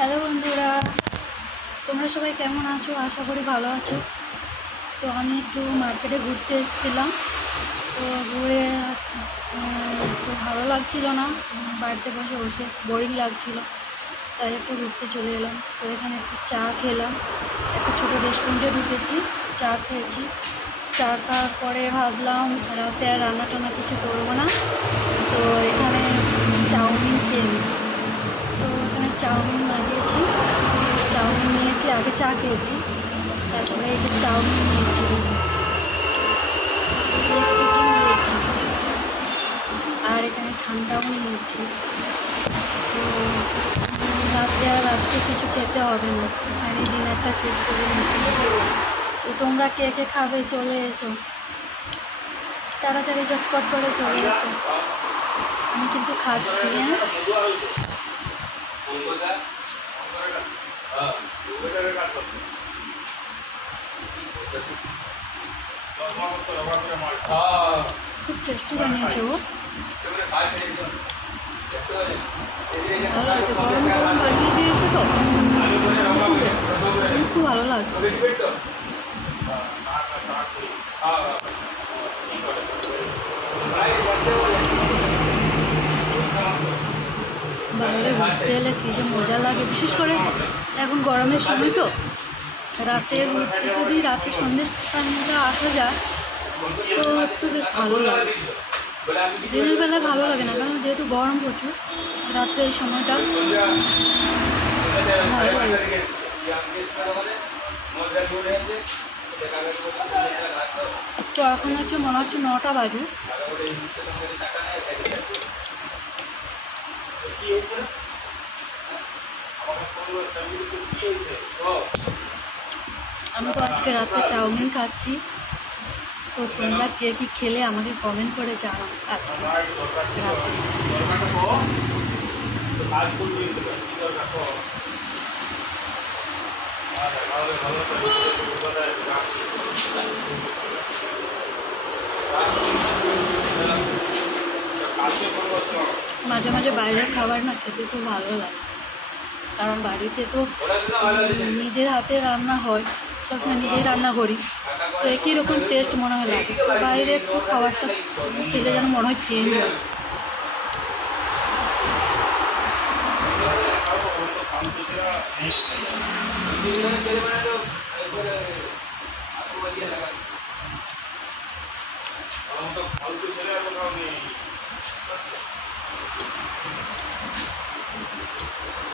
Hello বন্ধুরা, তোমরা সবাই কেমন আছো? আশা করি ভালো আছো। তো আমি একটু মার্কেটে ঘুরতে এসেছিলাম। তো ঘুরে তো ভালো লাগছিল না, বাড়িতে বসে বসে বোরিং লাগছিল, তাই একটু ঘুরতে চলে এলাম। তো এখানে একটু চা খেলাম, একটা ছোটো রেস্টুরেন্টে ঢুকেছি, চা খেয়েছি। চা খাওয়ার পরে ভাবলাম রাতে আর রান্না টান্না কিছু করবো না, তো এখানে চাউমিন খেয়ে নিই। তো এখানে চাউমিন বানিয়েছি, চাউমিন নিয়েছি, আগে চা খেয়েছি, তারপরে এই যে চাউমিন নিয়েছি, চিকেন নিয়েছি, আর এখানে ঠান্ডাও নিয়েছি। তো রাতে আর আজকে কিছু খেতে হবে না, আর এই ডিনারটা শেষ করে নিচ্ছি। তো তোমরা কে কে খাবে চলে এসো, তাড়াতাড়ি চটপট করে চলে এসো। আমি কিন্তু খাচ্ছি। হ্যাঁ, খুব টেস্টি বানিয়েছে ও, ভালো লাগছে। গরম গরম বানিয়ে দিয়েছে তো সঙ্গে সঙ্গে, খুব ভালো লাগছে। বাইরে ঘুরতে এলে কী যে মজা লাগে, বিশেষ করে এখন গরমের সময় তো। রাতে যদি রাতে সন্ধ্যের টাইমটা আসা যায় তো একটু বেশ ভালো লাগে। দিনের বেলায় ভালো লাগে না, কারণ যেহেতু গরম প্রচুর, রাত্রে এই সময়টা ভালো লাগে। তো এখন হচ্ছে মনে হচ্ছে 9টা বাজে। আমি তো আজকে রাতে চাউমিন খাচ্ছি। তো তোমরা কে কী খেলে আমাকে কমেন্ট করে জানাও আজকে রাতে। মাঝে মাঝে বাইরের খাবার না খেতে খুব ভালো লাগে, কারণ বাড়িতে তো নিজের হাতে রান্না হয়, সবসময় নিজেই রান্না করি, তো একই রকম টেস্ট মনে হয় লাগে। বাইরে একটু খাবারটা খেলে যেন মনে হয় চেঞ্জ হয়।